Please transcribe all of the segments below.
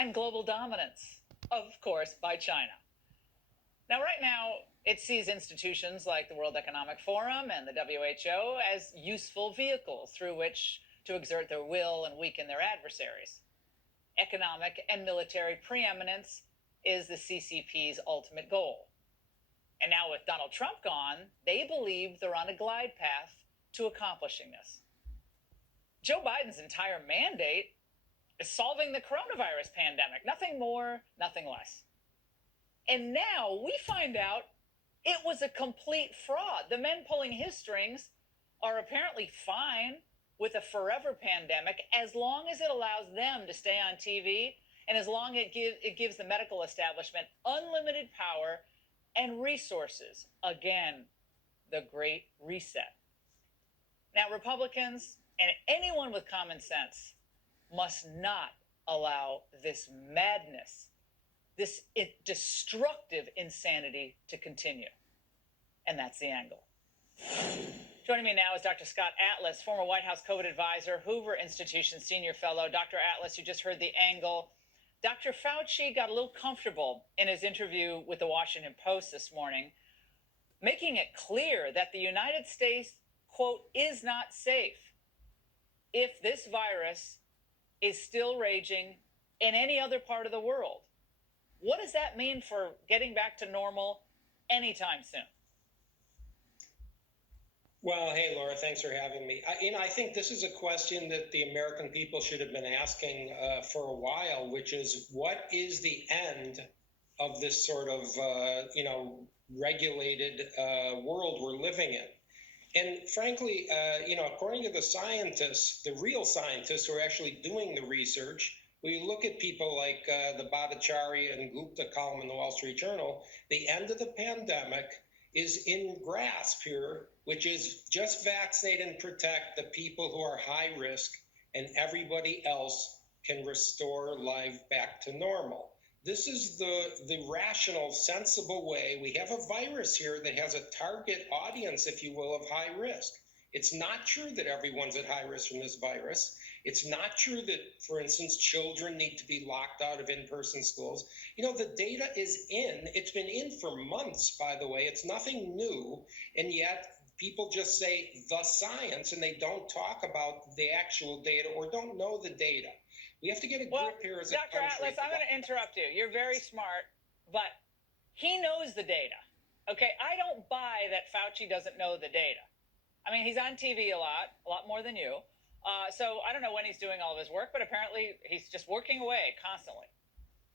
and global dominance, of course, by China. Now, right now, it sees institutions like the World Economic Forum and the WHO as useful vehicles through which to exert their will and weaken their adversaries. Economic and military preeminence is the CCP's ultimate goal. And now with Donald Trump gone, they believe they're on a glide path to accomplishing this. Joe Biden's entire mandate is solving the coronavirus pandemic. Nothing more, nothing less. And now we find out it was a complete fraud. The men pulling his strings are apparently fine with a forever pandemic as long as it allows them to stay on TV and as long as it gives the medical establishment unlimited power and resources. Again, the Great Reset. Now, Republicans and anyone with common sense must not allow this madness, this destructive insanity to continue. And that's the angle. Joining me now is Dr. Scott Atlas, former White House COVID advisor, Hoover Institution senior fellow. Dr. Atlas, you just heard the angle. Dr. Fauci got a little comfortable in his interview with the Washington Post this morning, making it clear that the United States, quote, is not safe if this virus is still raging in any other part of the world. What does that mean for getting back to normal anytime soon? Well, hey, Laura, thanks for having me. I think this is a question that the American people should have been asking for a while, which is what is the end of this sort of, regulated world we're living in? And frankly, according to the scientists, the real scientists who are actually doing the research, we look at people like the Bhattacharya and Gupta column in the Wall Street Journal, the end of the pandemic is in grasp here, which is just vaccinate and protect the people who are high risk, and everybody else can restore life back to normal. This is the rational, sensible way. We have a virus here that has a target audience, if you will, of high risk. It's not true that everyone's at high risk from this virus. It's not true that, for instance, children need to be locked out of in-person schools. The data is in. It's been in for months, by the way. It's nothing new. And yet people just say the science, and they don't talk about the actual data or don't know the data. We have to get a grip here as a country. Dr. Atlas, I'm going to interrupt you. You're very smart, but he knows the data. Okay, I don't buy that Fauci doesn't know the data. I mean, he's on TV a lot more than you. So I don't know when he's doing all of his work, but apparently he's just working away constantly.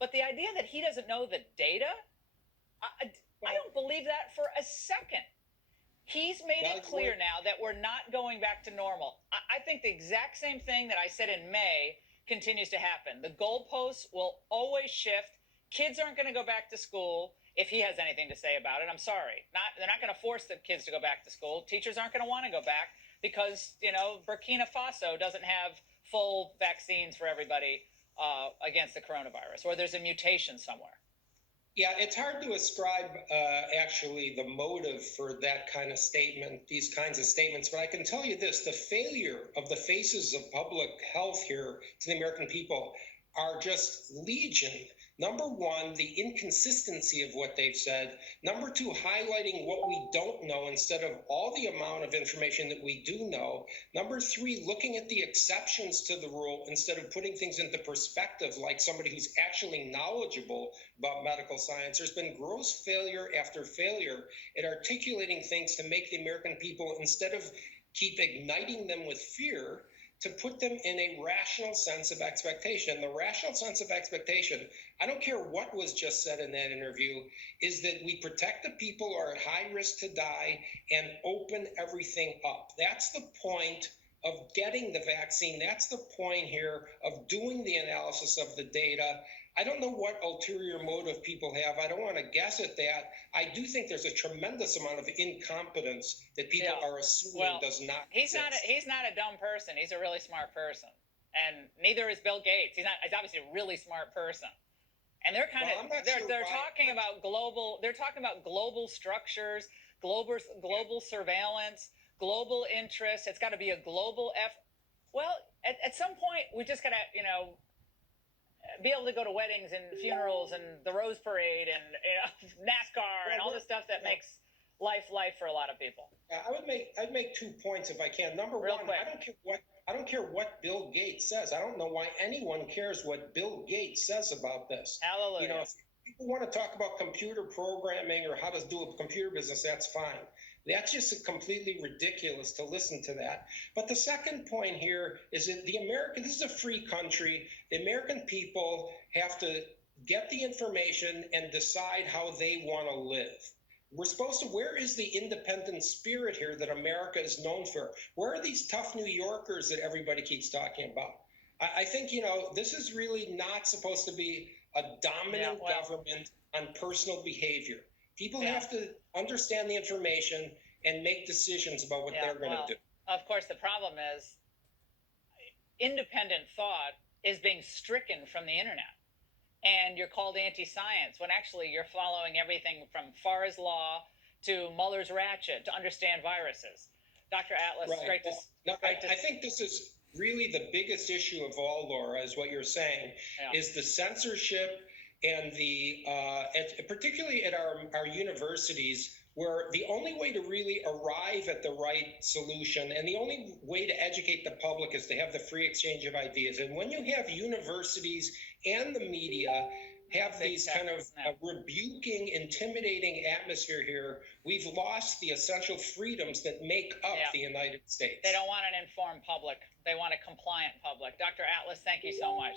But the idea that he doesn't know the data, I don't believe that for a second. He's made it clear now that we're not going back to normal. I think the exact same thing that I said in May continues to happen. The goalposts will always shift. Kids aren't going to go back to school. If he has anything to say about it, I'm sorry. They're not going to force the kids to go back to school. Teachers aren't going to want to go back because, Burkina Faso doesn't have full vaccines for everybody against the coronavirus, or there's a mutation somewhere. Yeah, it's hard to ascribe actually the motive for that kind of statement, these kinds of statements. But I can tell you this, the failure of the faces of public health here to the American people are just legion. Number one, the inconsistency of what they've said. Number two, highlighting what we don't know instead of all the amount of information that we do know. Number three, looking at the exceptions to the rule instead of putting things into perspective like somebody who's actually knowledgeable about medical science. There's been gross failure after failure at articulating things to make the American people, instead of keep igniting them with fear, to put them in a rational sense of expectation. The rational sense of expectation, I don't care what was just said in that interview, is that we protect the people who are at high risk to die and open everything up. That's the point of getting the vaccine. That's the point here of doing the analysis of the data. I don't know what ulterior motive people have. I don't want to guess at that. I do think there's a tremendous amount of incompetence that people are assuming does not exist. He's not a dumb person. He's a really smart person. And neither is Bill Gates. He's obviously a really smart person. And they're talking about global structures, global surveillance, global interests. It's got to be a global Well, at some point we just got to, be able to go to weddings and funerals and the Rose Parade and NASCAR and all the stuff that makes life for a lot of people. I'd make 2 points if I can. Number Real one, quick. I don't care what Bill Gates says. I don't know why anyone cares what Bill Gates says about this. Hallelujah. You know, if people want to talk about computer programming or how to do a computer business, that's fine. That's just completely ridiculous to listen to that. But the second point here is that this is a free country. The American people have to get the information and decide how they want to live. Where is the independent spirit here that America is known for? Where are these tough New Yorkers that everybody keeps talking about? I think, this is really not supposed to be a dominant government on personal behavior. People have to understand the information and make decisions about what they're going to do. Of course, the problem is independent thought is being stricken from the internet. And you're called anti-science when actually you're following everything from Farr's law to Mueller's ratchet to understand viruses. Dr. Atlas, I think this is really the biggest issue of all, Laura, is what you're saying, is the censorship and particularly at our universities, where the only way to really arrive at the right solution and the only way to educate the public is to have the free exchange of ideas. And when you have universities and the media have these kind of rebuking, intimidating atmosphere here, we've lost the essential freedoms that make up the United States. They don't want an informed public. They want a compliant public. Dr. Atlas, thank you so much.